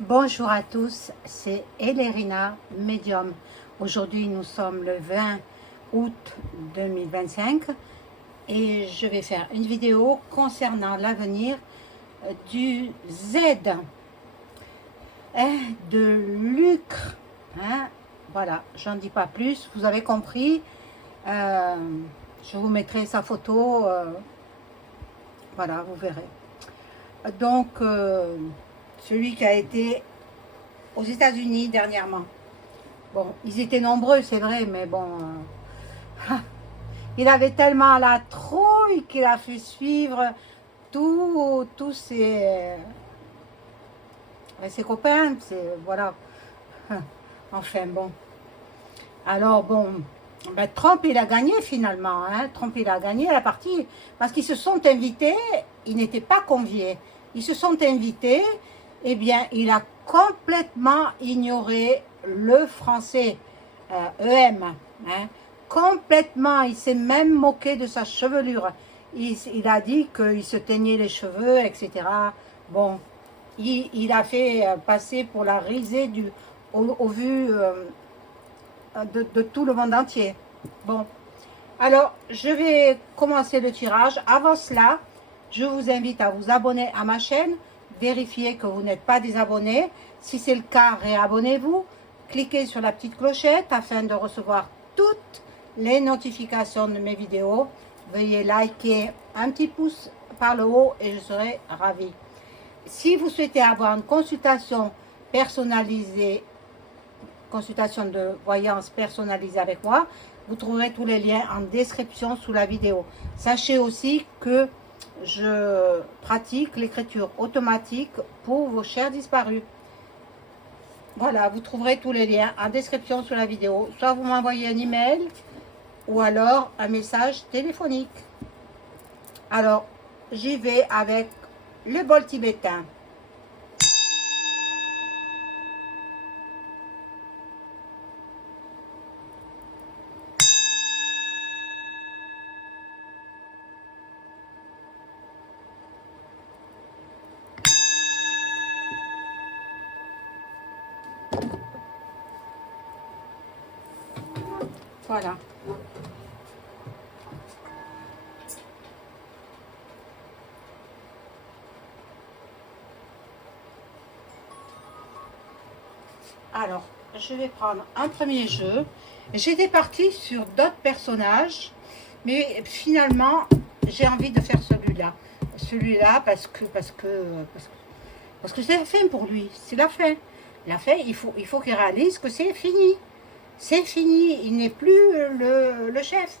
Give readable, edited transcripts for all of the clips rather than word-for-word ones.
Bonjour à tous, c'est Elerina, médium. Aujourd'hui, nous sommes le 20 août 2025 et je vais faire une vidéo concernant l'avenir du Z, de l'Ucre. Voilà, j'en dis pas plus, vous avez compris. Je vous mettrai sa photo, voilà, vous verrez. Donc, celui qui a été aux États-Unis dernièrement. Bon, ils étaient nombreux, c'est vrai, mais bon, il avait tellement la trouille qu'il a fait suivre tous ses copains, voilà. Enfin bon. Alors bon, ben, Trump il a gagné finalement, Trump il a gagné la partie parce qu'ils se sont invités, ils n'étaient pas conviés. Ils se sont invités, eh bien il a complètement ignoré le français, EM, complètement. Il s'est même moqué de sa chevelure. Il a dit qu'il se teignait les cheveux, etc. Bon, il a fait passer pour la risée au vu de tout le monde entier. Bon, alors je vais commencer le tirage. Avant cela, je vous invite à vous abonner à ma chaîne, vérifier que vous n'êtes pas des abonnés. Si c'est le cas, réabonnez-vous. Cliquez sur la petite clochette afin de recevoir toutes les notifications de mes vidéos. Veuillez liker un petit pouce par le haut et je serai ravie. Si vous souhaitez avoir une consultation personnalisée, consultation de voyance personnalisée avec moi, vous trouverez tous les liens en description sous la vidéo. Sachez aussi que je pratique l'écriture automatique pour vos chers disparus. Voilà, vous trouverez tous les liens en description sous la vidéo. Soit vous m'envoyez un email ou alors un message téléphonique. Alors, j'y vais avec le bol tibétain. Voilà. Alors, je vais prendre un premier jeu. J'étais partie sur d'autres personnages, mais finalement, j'ai envie de faire celui-là. Celui-là parce que c'est la fin pour lui. C'est la fin. La fin, il faut qu'il réalise que c'est fini. C'est fini. Il n'est plus le chef.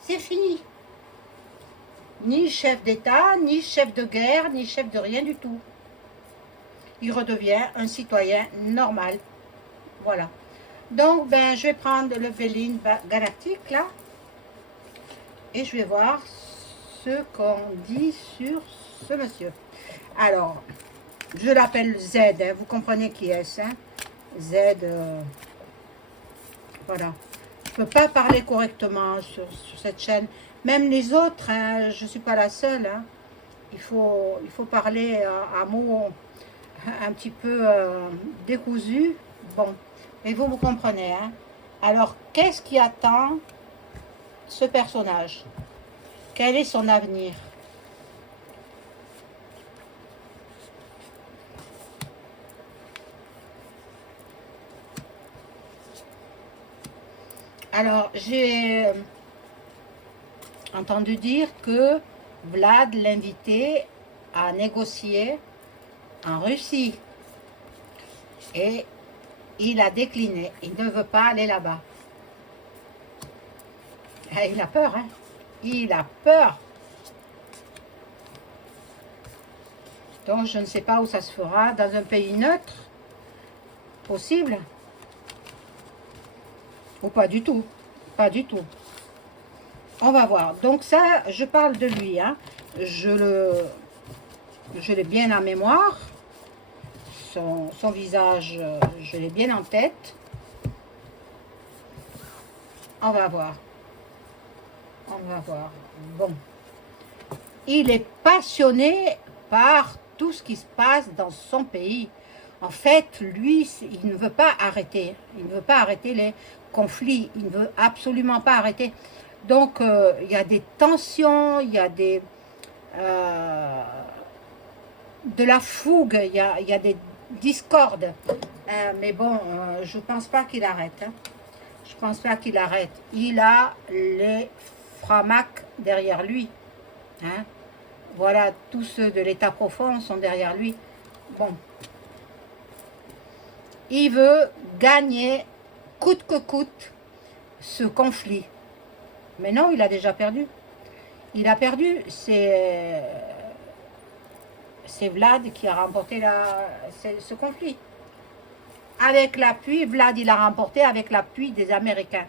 C'est fini. Ni chef d'État, ni chef de guerre, ni chef de rien du tout. Il redevient un citoyen normal. Voilà. Donc, ben, je vais prendre le Véline galactique, là. Et je vais voir ce qu'on dit sur ce monsieur. Alors, je l'appelle Z. Vous comprenez qui est-ce, Z, voilà. Je ne peux pas parler correctement sur cette chaîne. Même les autres, je ne suis pas la seule. Il faut parler à mots un petit peu décousus. Bon. Et vous comprenez, Alors, qu'est-ce qui attend ce personnage? Quel est son avenir? Alors, j'ai entendu dire que Vlad l'invitait à négocier en Russie. Et il a décliné. Il ne veut pas aller là-bas. Il a peur, Il a peur. Donc, je ne sais pas où ça se fera. Dans un pays neutre. Possible. Ou pas du tout. Pas du tout. On va voir. Donc ça, je parle de lui. Je l'ai bien en mémoire. Son visage, je l'ai bien en tête. On va voir. On va voir. Bon. Il est passionné par tout ce qui se passe dans son pays. En fait, lui, il ne veut pas arrêter. Il ne veut pas arrêter les conflits. Il ne veut absolument pas arrêter. Donc, il y a des tensions, il y a de la fougue, il y a des discordes. Mais bon, je ne pense pas qu'il arrête. Hein. Je ne pense pas qu'il arrête. Il a les Framac derrière lui. Hein. Voilà, tous ceux de l'État profond sont derrière lui. Bon. Il veut gagner coûte que coûte ce conflit. Mais non, il a déjà perdu. Il a perdu. C'est Vlad qui a remporté ce conflit. Avec l'appui, Vlad, il a remporté avec l'appui des Américains.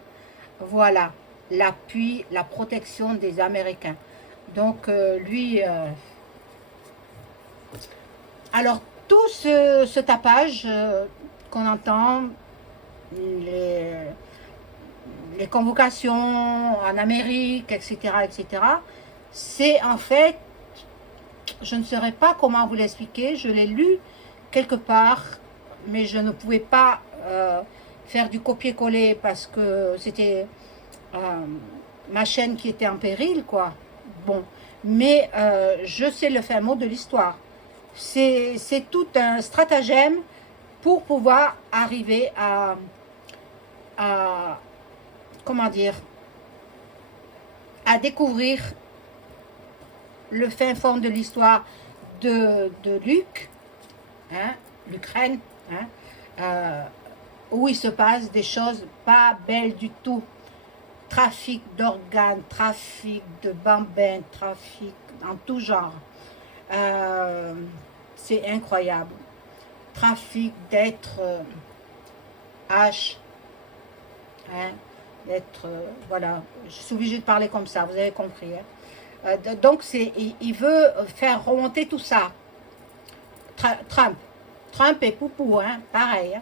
Voilà, l'appui, la protection des Américains. Donc, lui... Alors, tout ce tapage qu'on entend, les convocations en Amérique, etc., c'est en fait, je ne saurais pas comment vous l'expliquer, je l'ai lu quelque part, mais je ne pouvais pas faire du copier-coller parce que c'était ma chaîne qui était en péril, quoi. Bon, mais je sais le fin mot de l'histoire. C'est tout un stratagème pour pouvoir arriver à comment dire, à découvrir le fin fond de l'histoire de Luc, hein, l'Ukraine, hein, où il se passe des choses pas belles du tout. Trafic d'organes, trafic de bambins, trafic en tout genre. C'est incroyable. Trafic d'êtres H, hein, d'être, voilà, je suis obligée de parler comme ça, vous avez compris. Hein. Donc, il veut faire remonter tout ça. Trump et Poupou, hein, pareil. Hein.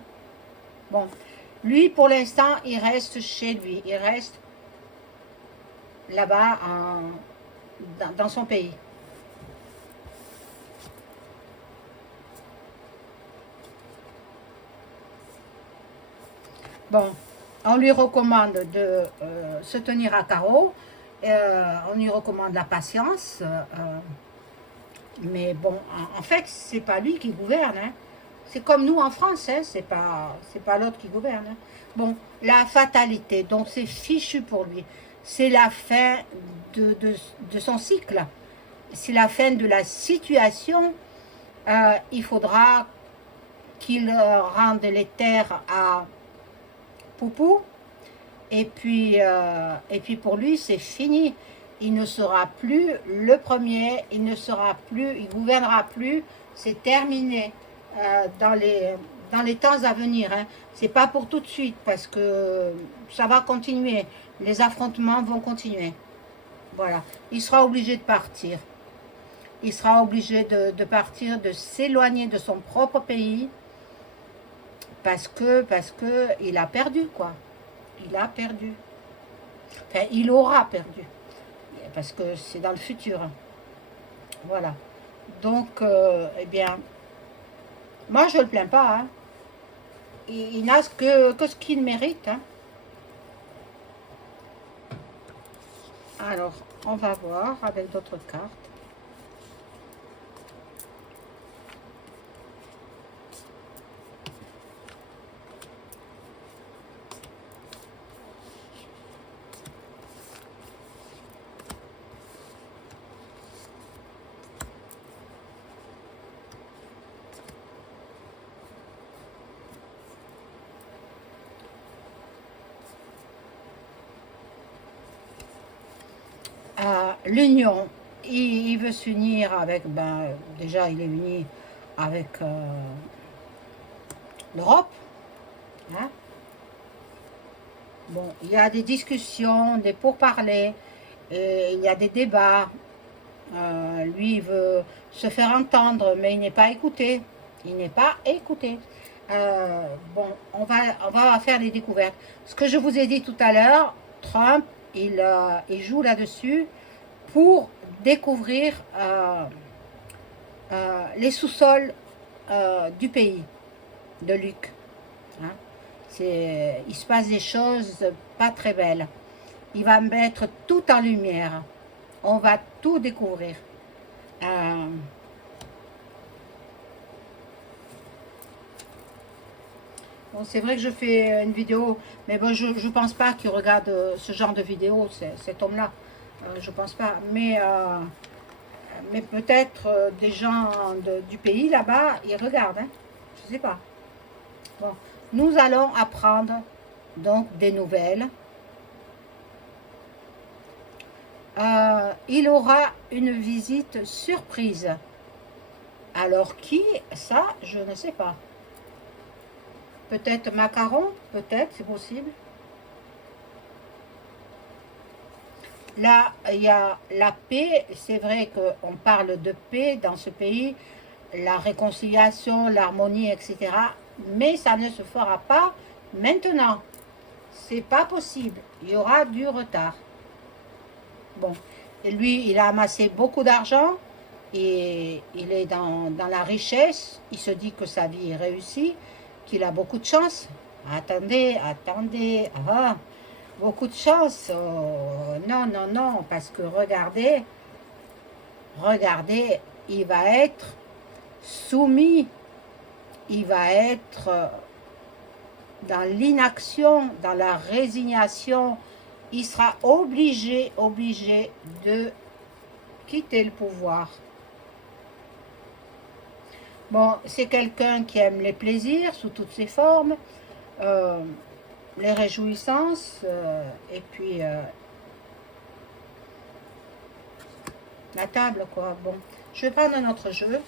Bon, lui, pour l'instant, il reste chez lui, il reste là-bas dans son pays. Bon, on lui recommande de se tenir à carreau, on lui recommande la patience, mais bon, en fait, c'est pas lui qui gouverne, hein. C'est comme nous en France, hein, c'est pas l'autre qui gouverne. Hein. Bon, la fatalité, donc c'est fichu pour lui. C'est la fin de son cycle. C'est la fin de la situation. Il faudra qu'il rende les terres à Poupou. Et puis pour lui, c'est fini. Il ne sera plus le premier, il ne sera plus, il gouvernera plus. C'est terminé. Dans les temps à venir. Hein. C'est pas pour tout de suite parce que ça va continuer. Les affrontements vont continuer. Voilà. Il sera obligé de partir. Il sera obligé de partir, de s'éloigner de son propre pays parce que il a perdu, quoi. Il a perdu. Enfin, il aura perdu. Parce que c'est dans le futur. Voilà. Donc, eh bien, moi, je ne le plains pas. Hein. Il n'a que ce qu'il mérite. Hein. Alors, on va voir avec d'autres cartes. L'union, il veut s'unir avec, déjà il est uni avec l'Europe. Hein. Bon, il y a des discussions, des pourparlers, et il y a des débats. Lui, il veut se faire entendre, mais il n'est pas écouté. Il n'est pas écouté. Bon, on va faire les découvertes. Ce que je vous ai dit tout à l'heure, Trump, il joue là-dessus pour découvrir les sous-sols du pays. de Luc. Hein. Il se passe des choses pas très belles. Il va mettre tout en lumière. On va tout découvrir. Bon, c'est vrai que je fais une vidéo, mais bon, je ne pense pas qu'il regarde ce genre de vidéo, cet homme-là. Je pense pas. Mais peut-être des gens du pays là-bas, ils regardent. Hein. Je ne sais pas. Bon. Nous allons apprendre donc des nouvelles. Il aura une visite surprise. Alors qui? Ça, je ne sais pas. Peut-être Macaron, peut-être, c'est possible. Là, il y a la paix. C'est vrai qu'on parle de paix dans ce pays, la réconciliation, l'harmonie, etc. Mais ça ne se fera pas maintenant. C'est pas possible. Il y aura du retard. Bon, et lui, il a amassé beaucoup d'argent et il est dans la richesse. Il se dit que sa vie est réussie, qu'il a beaucoup de chance. Attendez, beaucoup de chance. Oh, non, non, non, parce que regardez, il va être soumis, il va être dans l'inaction, dans la résignation. Il sera obligé de quitter le pouvoir. Bon, c'est quelqu'un qui aime les plaisirs sous toutes ses formes, les réjouissances, et puis la table, quoi. Bon, je vais prendre un autre jeu.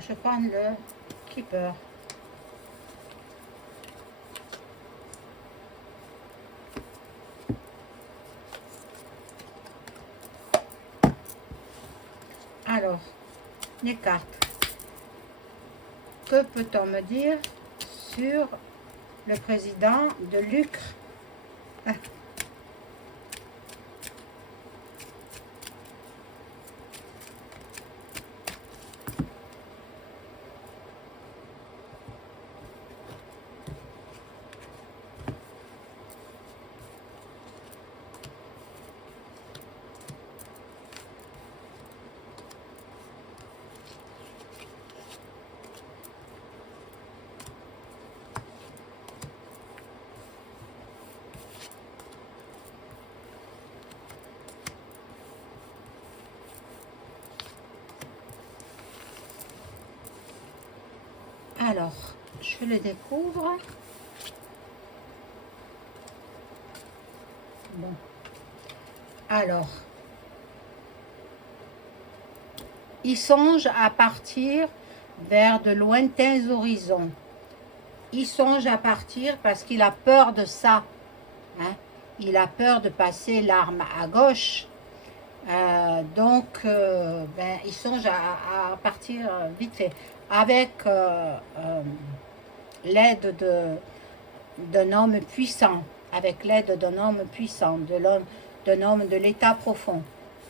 Je vais prendre le Keeper. Alors, les cartes. Que peut-on me dire sur le président de l'Ukraine? Alors, je le découvre. Bon. Alors, il songe à partir vers de lointains horizons. Il songe à partir parce qu'il a peur de ça. Hein? Il a peur de passer l'arme à gauche. Donc, il songe à partir vite fait. Avec l'aide d'un homme puissant. Avec l'aide d'un homme puissant. D'un homme de l'état profond.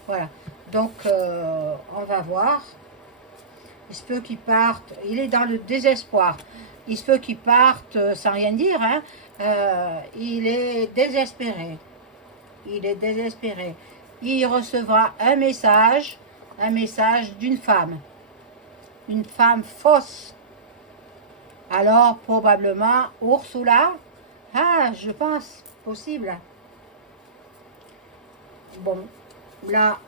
Voilà. Donc, on va voir. Il se peut qu'il parte. Il est dans le désespoir. Il se peut qu'il parte sans rien dire. Hein. Il est désespéré. Il est désespéré. Il recevra un message d'une femme. Une femme fausse. Alors, probablement, Ursula. Ah, je pense, possible. Bon, là,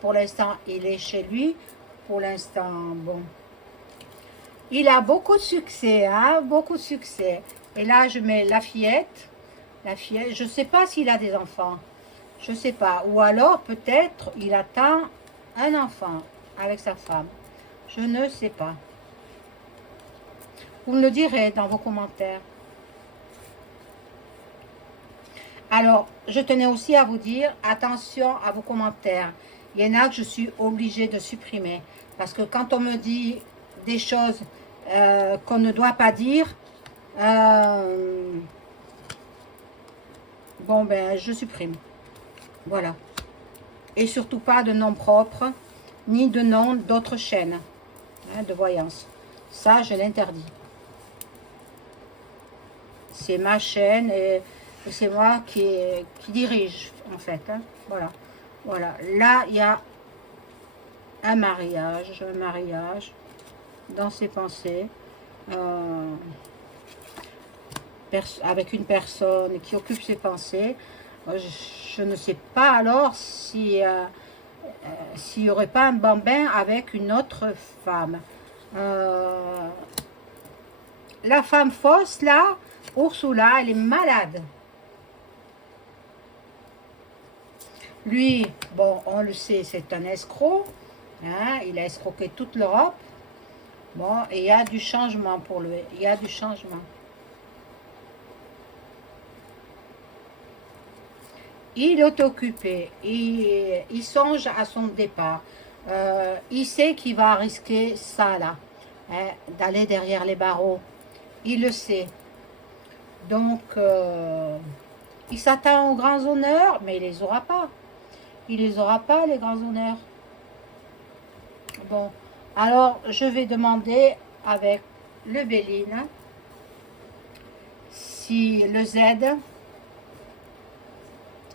pour l'instant, il est chez lui. Pour l'instant, bon. Il a beaucoup de succès, hein, beaucoup de succès. Et là, je mets la fillette. La fillette, je ne sais pas s'il a des enfants. Je ne sais pas. Ou alors, peut-être, il attend un enfant avec sa femme. Je ne sais pas. Vous me le direz dans vos commentaires. Alors, je tenais aussi à vous dire, attention à vos commentaires. Il y en a que je suis obligée de supprimer. Parce que quand on me dit des choses qu'on ne doit pas dire, bon, ben, je supprime. Voilà. Et surtout pas de nom propre, ni de nom d'autres chaînes hein, de voyance. Ça, je l'interdis. C'est ma chaîne et c'est moi qui dirige, en fait. Hein. Voilà. Voilà. Là, il y a un mariage dans ses pensées. Avec une personne qui occupe ses pensées. Je ne sais pas alors si s'il n'y aurait pas un bambin avec une autre femme. La femme fausse, là, Ursula, elle est malade. Lui, bon, on le sait, c'est un escroc. Hein, il a escroqué toute l'Europe. Bon, et il y a du changement pour lui. Il y a du changement. Il est occupé. Il songe à son départ. Il sait qu'il va risquer ça, là. Hein, d'aller derrière les barreaux. Il le sait. Donc, il s'attend aux grands honneurs, mais il les aura pas. Il les aura pas, les grands honneurs. Bon, alors je vais demander avec le Béline si le Z,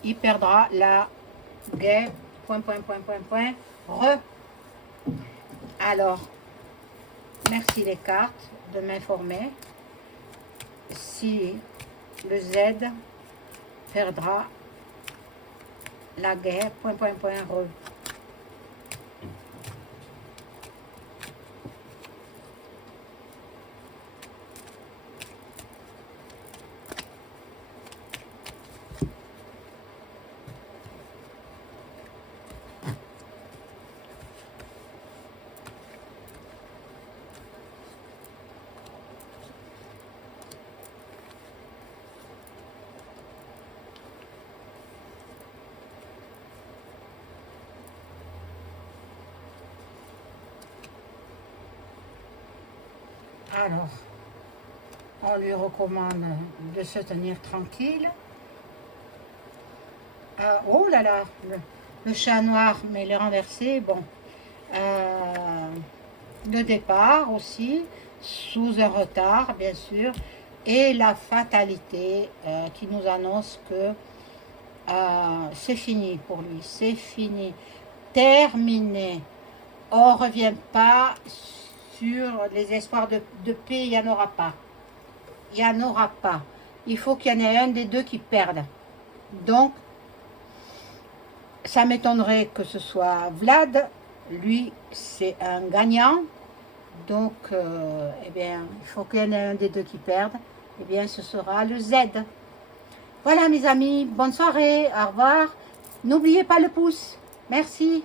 il perdra la guerre, re. Alors, merci les cartes de m'informer si le Z perdra la guerre, re. Alors, on lui recommande de se tenir tranquille. Oh là là, le chat noir, mais il est renversé. Bon, le départ aussi, sous un retard, bien sûr. Et la fatalité qui nous annonce que c'est fini pour lui, c'est fini, terminé. On ne revient pas sur les espoirs de paix, il n'y en aura pas. Il n'y en aura pas. Il faut qu'il y en ait un des deux qui perde. Donc, ça m'étonnerait que ce soit Vlad. Lui, c'est un gagnant. Donc, eh bien, il faut qu'il y en ait un des deux qui perde. Eh bien, ce sera le Z. Voilà, mes amis. Bonne soirée. Au revoir. N'oubliez pas le pouce. Merci.